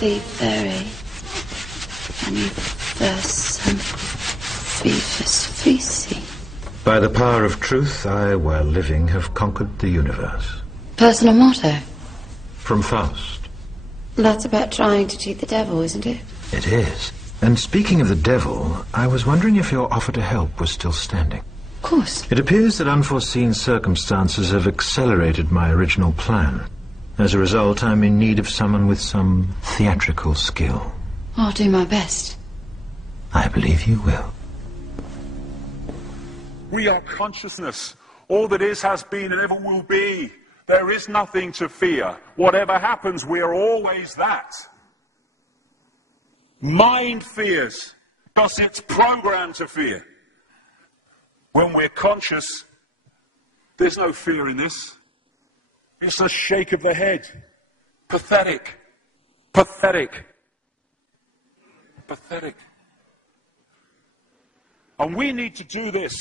fee berry, and you thirst some fevers feces. By the power of truth, I, while living, have conquered the universe. Personal motto? From Faust. That's about trying to cheat the devil, isn't it? It is. And speaking of the devil, I was wondering if your offer to help was still standing. Of course. It appears that unforeseen circumstances have accelerated my original plan. As a result, I'm in need of someone with some theatrical skill. I'll do my best. I believe you will. We are consciousness. All that is, has been, and ever will be. There is nothing to fear. Whatever happens, we are always that. Mind fears, because it's programmed to fear. When we're conscious, there's no fear in this. It's a shake of the head. Pathetic. Pathetic. Pathetic. And we need to do this.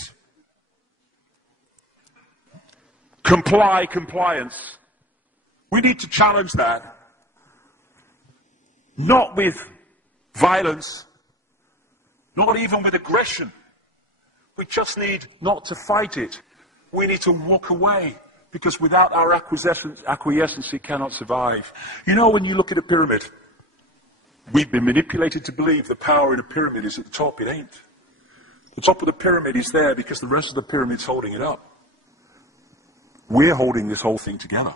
Compliance. We need to challenge that. Not with violence, not even with aggression. We just need not to fight it. We need to walk away, because without our acquiescence, it cannot survive. You know, when you look at a pyramid, we've been manipulated to believe the power in a pyramid is at the top. It ain't. The top of the pyramid is there because the rest of the pyramid's holding it up. We're holding this whole thing together.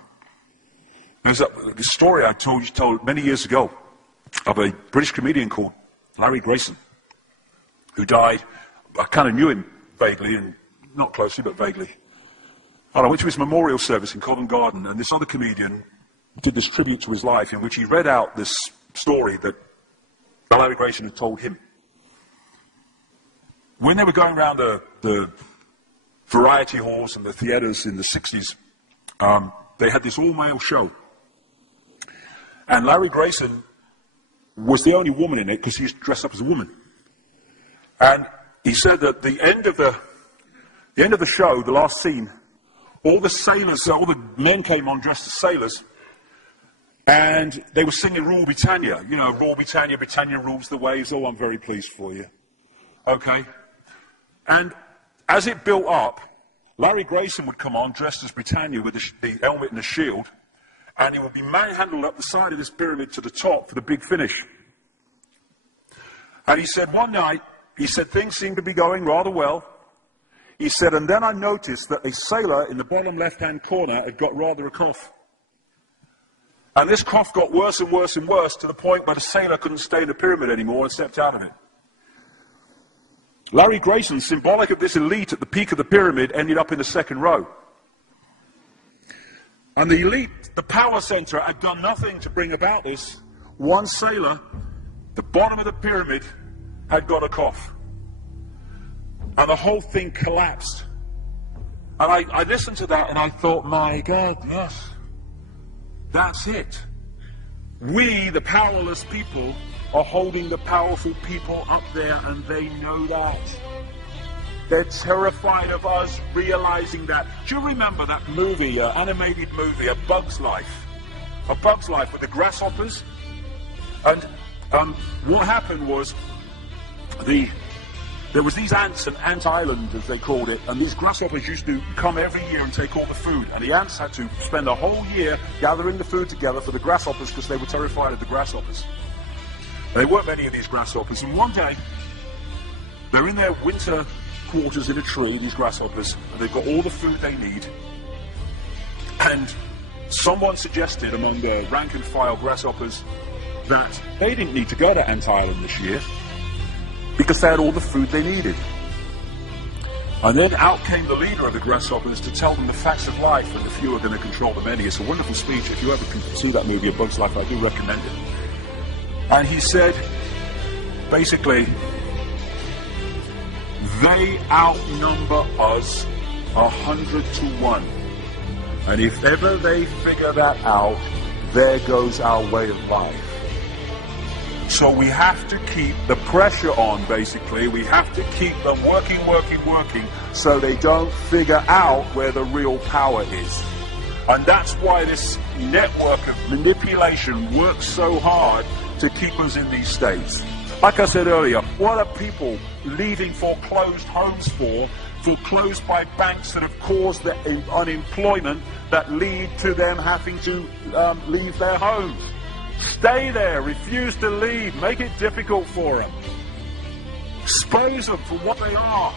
There's this story I told many years ago of a British comedian called Larry Grayson, who died. I kind of knew him vaguely, and not closely, but vaguely. And I went to his memorial service in Covent Garden, and this other comedian did this tribute to his life in which he read out this story that Larry Grayson had told him. When they were going around the variety halls and the theatres in the 60s, they had this all-male show. And Larry Grayson was the only woman in it because he was dressed up as a woman. And he said that the end of the show, the last scene, all the sailors, all the men came on dressed as sailors, and they were singing Rule Britannia. You know, Rule Britannia, Britannia rules the waves. Oh, I'm very pleased for you. Okay? And as it built up, Larry Grayson would come on dressed as Britannia with the helmet and the shield, and he would be manhandled up the side of this pyramid to the top for the big finish. And he said one night, he said things seemed to be going rather well. He said, and then I noticed that a sailor in the bottom left-hand corner had got rather a cough. And this cough got worse and worse and worse to the point where the sailor couldn't stay in the pyramid anymore and stepped out of it. Larry Grayson, symbolic of this elite at the peak of the pyramid, ended up in the second row. And the elite, the power center, had done nothing to bring about this. One sailor, the bottom of the pyramid, had got a cough. And the whole thing collapsed. And I listened to that and I thought, my God, yes, that's it. We, the powerless people, are holding the powerful people up there, and they know that. They're terrified of us realizing that. Do you remember that movie, animated movie, A Bug's Life? A Bug's Life with the grasshoppers? And what happened was, there was these ants, an ant island as they called it, and these grasshoppers used to come every year and take all the food, and the ants had to spend a whole year gathering the food together for the grasshoppers because they were terrified of the grasshoppers. There weren't many of these grasshoppers, and one day they're in their winter quarters in a tree, these grasshoppers, and they've got all the food they need, and someone suggested among the rank and file grasshoppers that they didn't need to go to Ant Island this year because they had all the food they needed. And then out came the leader of the grasshoppers to tell them the facts of life, and the few are going to control the many. It's a wonderful speech. If you ever can see that movie, A Bug's Life, I do recommend it. And he said, basically, they outnumber us 100 to 1. And if ever they figure that out, there goes our way of life. So we have to keep the pressure on, basically. We have to keep them working, so they don't figure out where the real power is. And that's why this network of manipulation works so hard to keep us in these states. Like I said earlier, what are people leaving foreclosed homes for? Foreclosed by banks that have caused the unemployment that lead to them having to leave their homes. Stay there, refuse to leave, make it difficult for them. Expose them for what they are.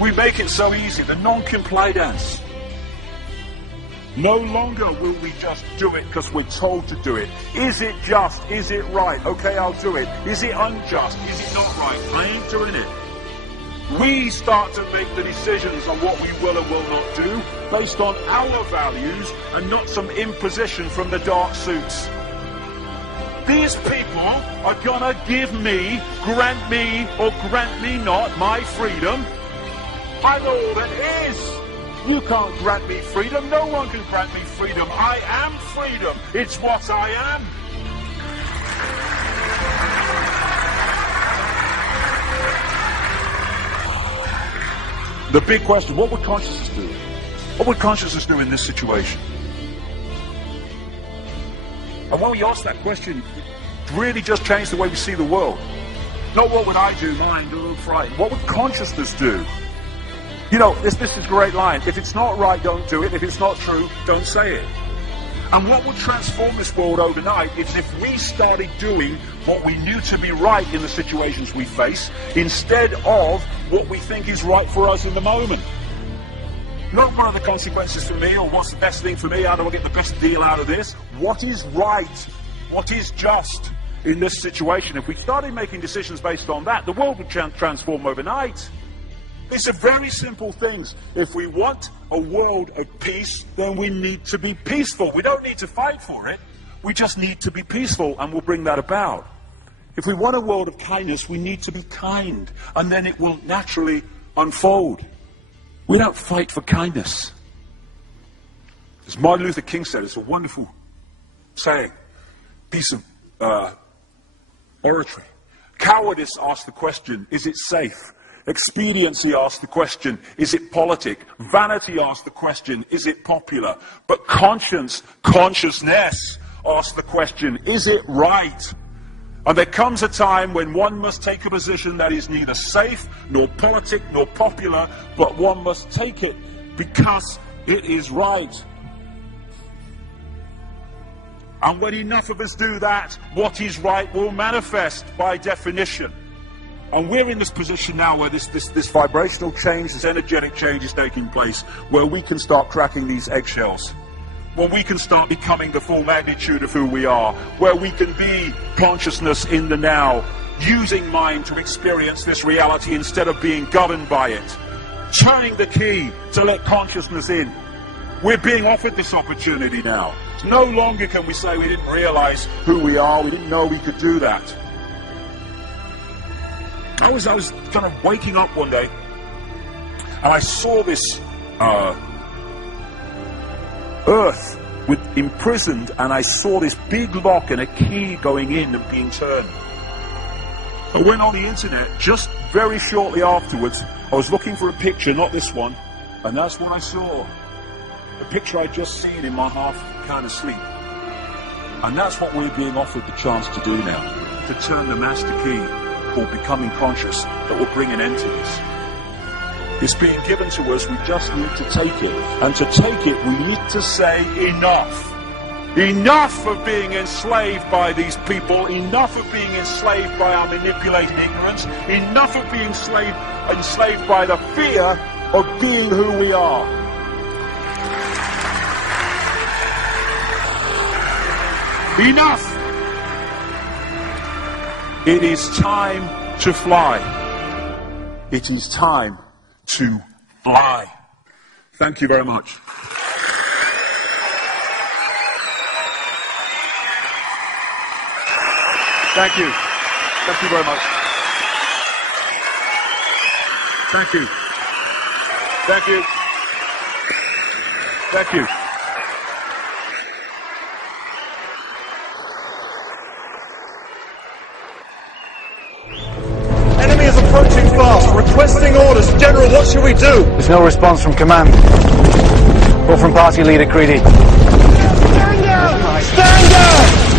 We make it so easy, the non-compliance. No longer will we just do it because we're told to do it. Is it just? Is it right? Okay, I'll do it. Is it unjust? Is it not right? I ain't doing it. We start to make the decisions on what we will and will not do based on our values and not some imposition from the dark suits. These people are gonna give me, grant me, or grant me not my freedom. I'm all that is. You can't grant me freedom. No one can grant me freedom. I am freedom. It's what I am. The big question, what would consciousness do? What would consciousness do in this situation? And when we ask that question, it really just changed the way we see the world. Not what would I do, mind, a little frightened. What would consciousness do? You know, this is a great line. If it's not right, don't do it. If it's not true, don't say it. And what would transform this world overnight is if we started doing what we knew to be right in the situations we face, instead of what we think is right for us in the moment. Not what are the consequences for me, or what's the best thing for me, how do I get the best deal out of this? What is right? What is just in this situation? If we started making decisions based on that, the world would transform overnight. These are very simple things. If we want a world of peace, then we need to be peaceful. We don't need to fight for it. We just need to be peaceful, and we'll bring that about. If we want a world of kindness, we need to be kind, and then it will naturally unfold. We don't fight for kindness. As Martin Luther King said, it's a wonderful saying, piece of oratory. Cowardice asks the question, is it safe? Expediency asks the question, is it politic? Vanity asks the question, is it popular? But consciousness asks the question, is it right? And there comes a time when one must take a position that is neither safe, nor politic, nor popular, but one must take it because it is right. And when enough of us do that, what is right will manifest by definition. And we're in this position now where this vibrational change, this energetic change is taking place, where we can start cracking these eggshells, where we can start becoming the full magnitude of who we are, where we can be consciousness in the now, using mind to experience this reality instead of being governed by it, turning the key to let consciousness in. We're being offered this opportunity now. No longer can we say we didn't realize who we are, we didn't know we could do that. I was kind of waking up one day, and I saw this earth imprisoned, and I saw this big lock and a key going in and being turned. I went on the internet just very shortly afterwards. I was looking for a picture, not this one, and that's what I saw. The picture I'd just seen in my half kind of sleep. And that's what we're being offered the chance to do now, to turn the master key called becoming conscious that will bring an end to this. It's being given to us, we just need to take it. And to take it, we need to say enough. Enough of being enslaved by these people, enough of being enslaved by our manipulated ignorance, enough of being enslaved by the fear of being who we are. Enough! It is time to fly. It is time to fly. Thank you very much. Thank you. Thank you very much. Thank you. Thank you. Thank you. Enemy is approaching fast, requesting orders. General, what should we do? There's no response from command. Or from party leader Creedy. Stand down! Stand down!